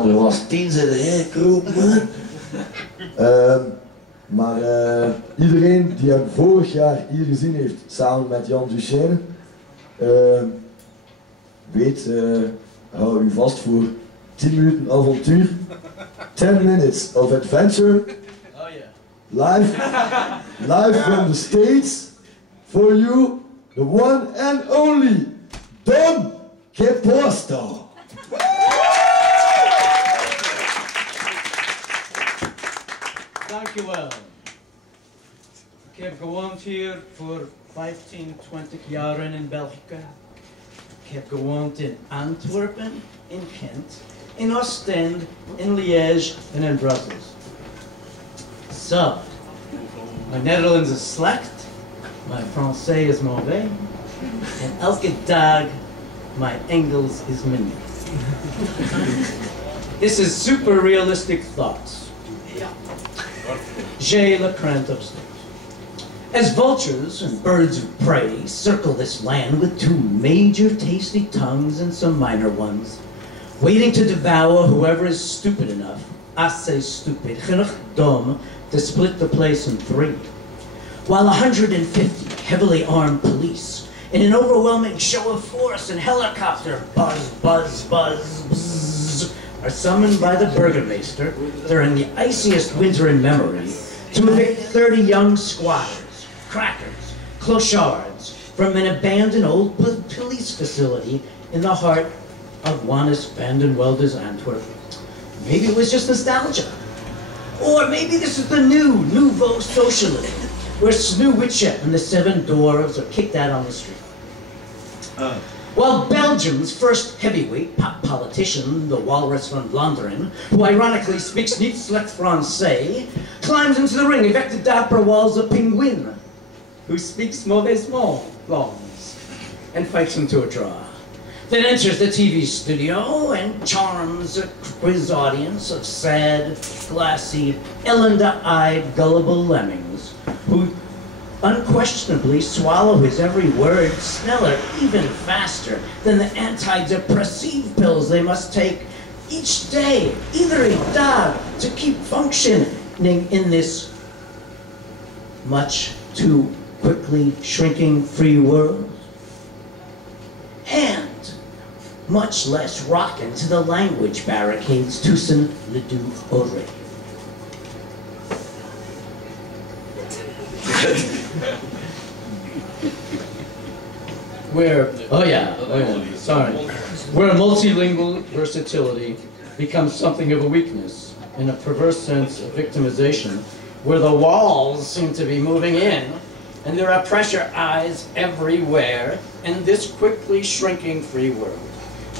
andere was 10 zetten, kroop man. Maar iedereen die hem vorig jaar hier gezien heeft, samen met Jan Duchesne, weet, hou u vast voor 10 minuten avontuur, 10 minutes of adventure, live from the States, for you, the one and only, Don Quepasta. Dankjewel. Ik heb gewoond hier voor 15, 20 jaren in België. Ik heb gewoond in Antwerpen, in Gent, in Oostende, in Liège en in Brussels. Zo, mijn Nederlands is slecht, mijn Français is mauvais en elke dag mijn Engels is minder. This is super realistic thoughts. J'ai la crainte upstairs. As vultures and birds of prey circle this land with 2 major tasty tongues and some minor ones, waiting to devour whoever is stupid enough, assez stupid, genoeg dom, to split the place in 3. While 150 heavily armed police, in an overwhelming show of force and helicopter buzz, buzz, buzz, buzz, are summoned by the burgomeester during the iciest winter in memory to evict 30 young squatters, crackers, clochards from an abandoned old police facility in the heart of Wannes Vandenwelde's Antwerp. Maybe it was just nostalgia. Or maybe this is the nouveau socialism, where Sneeuwwitje and the 7 dwarves are kicked out on the street. While Belgium's first heavyweight pop politician, the Walrus van Vlaanderen, who ironically speaks niet slecht Francais, climbs into the ring, erected dapper walls a penguin, who speaks mauvais langues, and fights him to a draw. Then enters the TV studio and charms a quiz audience of sad, glassy, Elinda-eyed, gullible lemmings, who unquestionably swallow his every word sneller, even faster than the antidepressive pills they must take each day, iedere dag, to keep functioning in this much too quickly shrinking free world. And much less rockin' to the language barricades tussen le deux oreilles. Where multilingual versatility becomes something of a weakness, in a perverse sense of victimization, where the walls seem to be moving in, and there are pressure eyes everywhere in this quickly shrinking free world.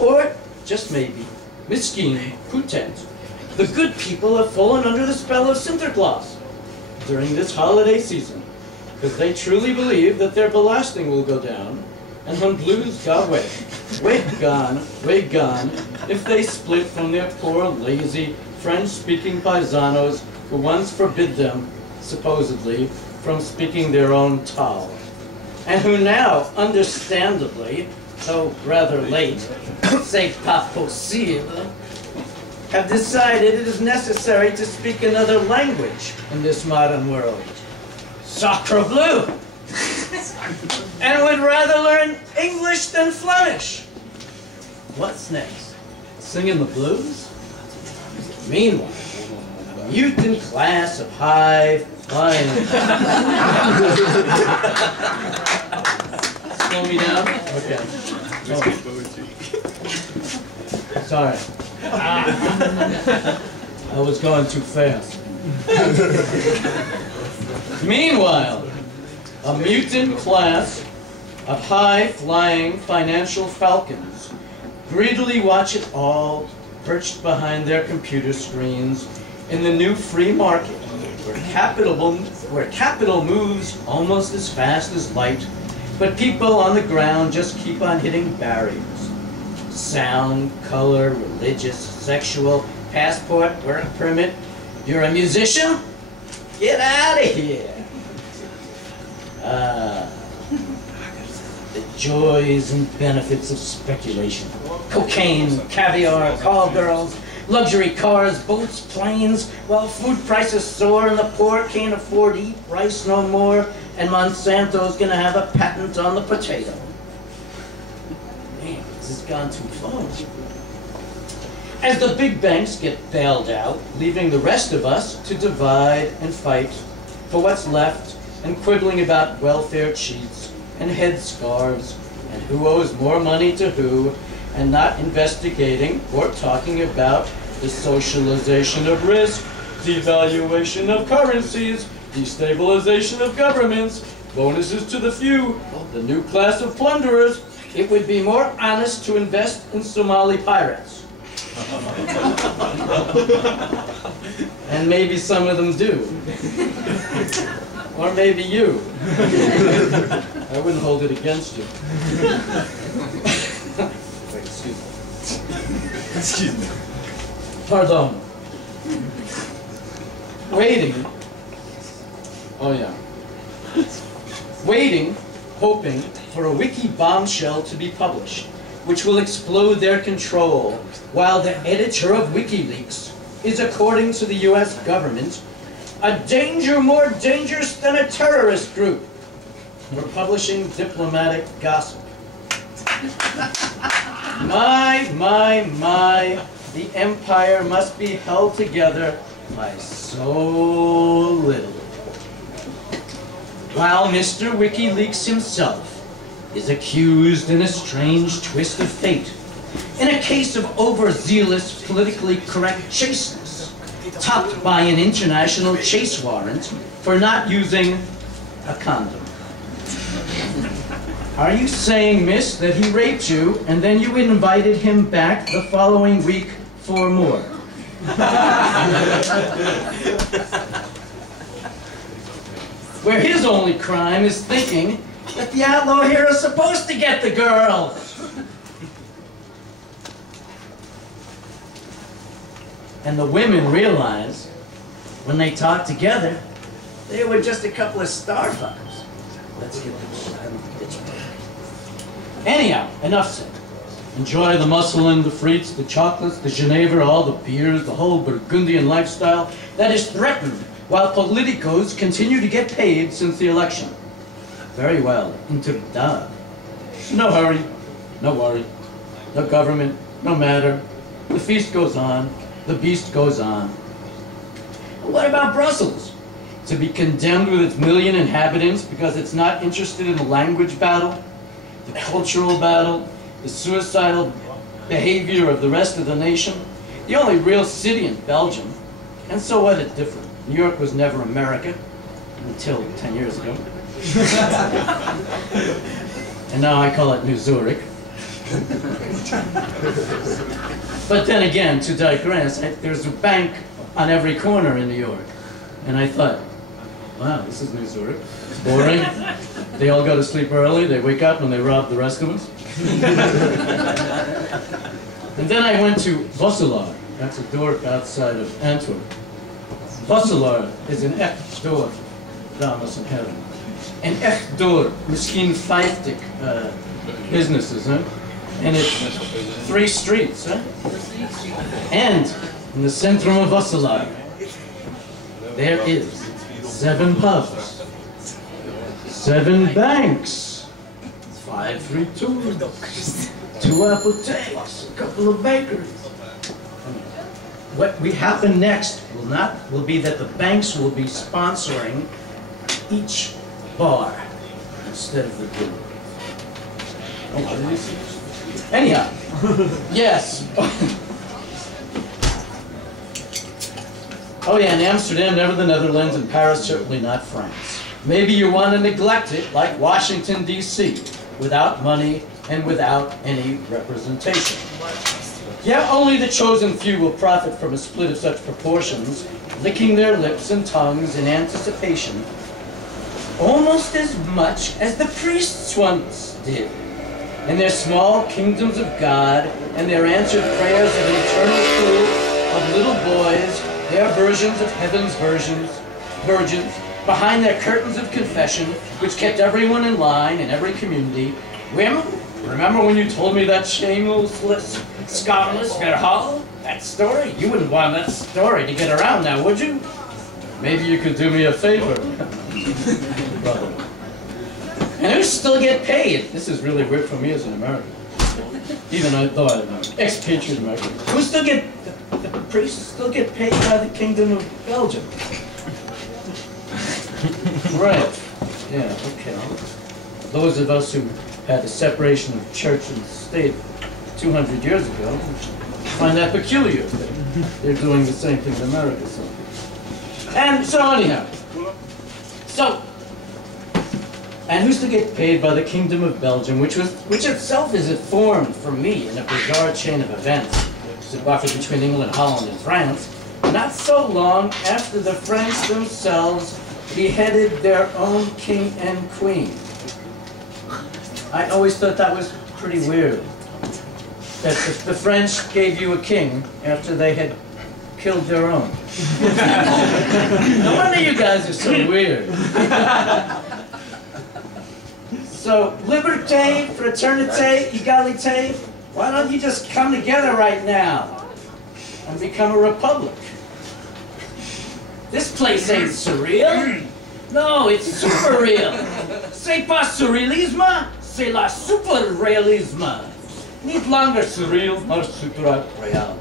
Or, just maybe, miskin, peut-être, the good people have fallen under the spell of Sinterklaas during this holiday season, because they truly believe that their belasting will go down, and when blues go away, way gone, if they split from their poor, lazy, French-speaking paisanos who once forbid them, supposedly, from speaking their own tal, and who now, understandably, though rather late, c'est pas possible, have decided it is necessary to speak another language in this modern world. Sacre bleu! And would rather learn English than Flemish. What's next? Singing the blues? Meanwhile, a mutant class of high flying. Slow me down? Okay. Oh. Sorry. I was going too fast. Meanwhile, a mutant class of high-flying financial falcons greedily watch it all perched behind their computer screens in the new free market, where capital moves almost as fast as light, but people on the ground just keep on hitting barriers. Sound, color, religious, sexual, passport, work permit. You're a musician? Get out of here. The joys and benefits of speculation. Cocaine, caviar, call girls, luxury cars, boats, planes, while food prices soar and the poor can't afford to eat rice no more, and Monsanto's gonna have a patent on the potato. Man, this has gone too far. As the big banks get bailed out, leaving the rest of us to divide and fight for what's left, and quibbling about welfare cheats and headscarves and who owes more money to who, and not investigating or talking about the socialization of risk, devaluation of currencies, destabilization of governments, bonuses to the few, the new class of plunderers. It would be more honest to invest in Somali pirates. And maybe some of them do. Or maybe you. I wouldn't hold it against you. Wait, excuse me. Excuse me. Pardon. Waiting. Oh yeah. Waiting, hoping for a wiki bombshell to be published, which will explode their control, while the editor of WikiLeaks is, according to the US government, a danger more dangerous than a terrorist group for publishing diplomatic gossip. My, the empire must be held together by so little. While Mr. WikiLeaks himself is accused in a strange twist of fate, in a case of overzealous, politically correct chasteness, topped by an international chase warrant for not using a condom. Are you saying, miss, that he raped you and then you invited him back the following week for more? Where his only crime is thinking that the outlaw here is supposed to get the girls. And the women realize, when they talk together, they were just a couple of starfuckers. Let's get this out of the kitchen. Anyhow, enough said. Enjoy the muslin, the frites, the chocolates, the Geneva, all the beers, the whole Burgundian lifestyle that is threatened while politicos continue to get paid since the election. Very well, interdad. No hurry, no worry, no government, no matter. The feast goes on, the beast goes on. What about Brussels? To be condemned with its 1 million inhabitants because it's not interested in the language battle, the cultural battle, the suicidal behavior of the rest of the nation? The only real city in Belgium. And so what, it's different. New York was never America, until 10 years ago. And now I call it New Zurich. But then again, to digress, there's a bank on every corner in New York. And I thought, wow, this is New Zurich. It's boring. They all go to sleep early, they wake up and they rob the rest of us. And then I went to Vosselaar. That's a dorp outside of Antwerp. Vosselaar is an echt dorp, dames en heren. Een echt dorp, misschien 50 businesses, huh? And it's 3 streets, huh? And in the center of Vosselaar, there is 7 pubs, 7 banks, 5 retailers, 2 apotheques, a couple of bakeries. What we happen next will be that the banks will be sponsoring each bar instead of the brewery. Oh, what did you say? Anyhow, yes. Oh yeah, in Amsterdam, never the Netherlands, and Paris, certainly not France. Maybe you want to neglect it like Washington, D.C., without money and without any representation. Yeah, only the chosen few will profit from a split of such proportions, licking their lips and tongues in anticipation, almost as much as the priests once did, in their small kingdoms of God and their answered prayers of an eternal crew of little boys, their versions of heaven's virgins, behind their curtains of confession, which kept everyone in line in every community. Wim, remember when you told me that shameless, scandalous verhaal? That story? You wouldn't want that story to get around now, would you? Maybe you could do me a favor. Brother. And who still get paid? This is really weird for me as an American. Even though I'm an expatriate American. Who still get, the priests still get paid by the Kingdom of Belgium. Right. Yeah, okay. Those of us who had the separation of church and state 200 years ago find that peculiar. They're doing the same thing in America. So. And so anyhow. And who's to get paid by the Kingdom of Belgium, which itself is formed for me in a bizarre chain of events, the buffer between England, Holland, and France, not so long after the French themselves beheaded their own king and queen. I always thought that was pretty weird, that the French gave you a king after they had killed their own. No wonder you guys are so weird. So, liberté, fraternité, égalité, why don't you just come together right now and become a republic? This place ain't surreal. No, it's super real. C'est pas surrealisme, c'est la super réalisme. Need longer surreal, more super real.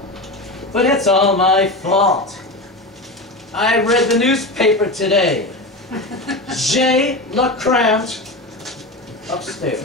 But it's all my fault. I read the newspaper today. J'ai le cramped upstairs.